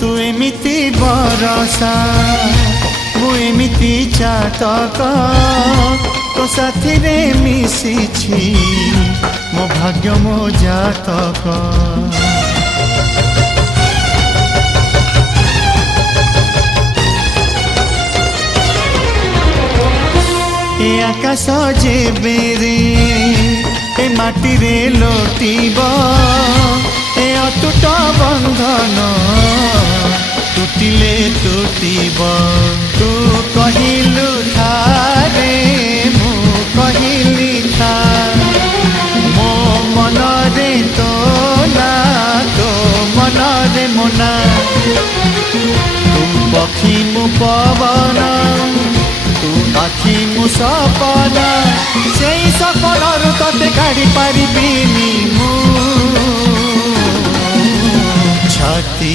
तू एमिति बरसा मु एमिति चातक तो साथी रे मिशिछि मो भाग्य मो जातक। ए आकाश जेबे रे ए माटी रे लोटिब ए अटूट बंधन टूटिले टूटिब। तू कहिलु थारे मु कहिली था मो मन रे तो ना तो मन रे मोना। तू पक्षी मु पवन तू आखि मु सपना से सपन तते काढ़ी पारिबिनी मु छाती